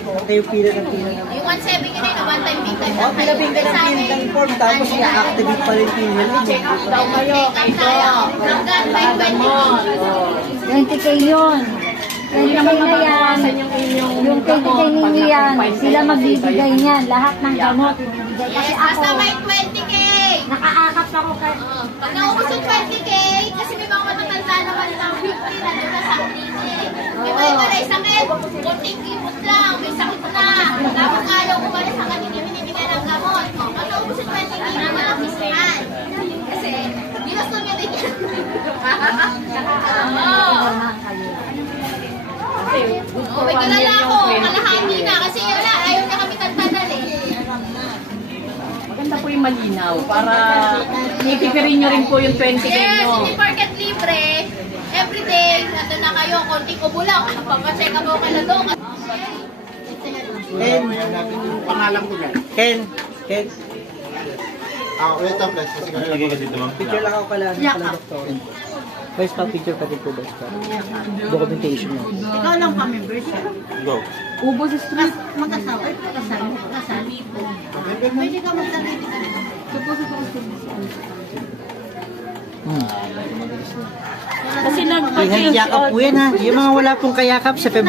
Kayo pila ng pila ng... Yung 170 na yun, one time payment. Oh, pila-pila ng pila ng form, tapos i-activate pa rin pila nyo. Check out daw kayo. Ito. Hanggang by 20. 20K yun. 20K na yan. Yung 20K ninyo yan, sila magbibigay niyan. Lahat ng gamot ibibigay. Kasi Yes, ako, basta may 20K. nakaakap ako kay... Pag naubos yung 20K, kasi may mga matatanda naman ng 50 na doon na sa clinic. May mga iba na sakit, kunting kimot lang, may sakit na. Tapos ayaw umalis hanggang hindi binibigyan ng gamot. Pag naubos yung 20K, na walang pisihan. Kasi, ginusto nyo din yan. Oo. Oh, may kilala ako, kalahati na. Kasi wala, ayaw niya kami tantanan eh. Maganda po yung malinaw para ipipirin nyo rin po yung 20K Yes, nyo. hindi porket libre. Everyday, nandun na kayo, konting ubo lang. Papacheck up ako kala doon. Ken, Pangalan ko yan. Ken, Wait up, please. Kasi Lagay ka dito, ma'am. picture lang ako pala doktor. First pa, picture pa din po ba? Documentation mo. Ikaw lang kami, version. Go. Ubo sa street. Mag-asawa. Ay, mag-asawa. Pwede ka mag-sarili ka. Kasi Yakap po yan ha. Yung mga wala pong kayakap sa February.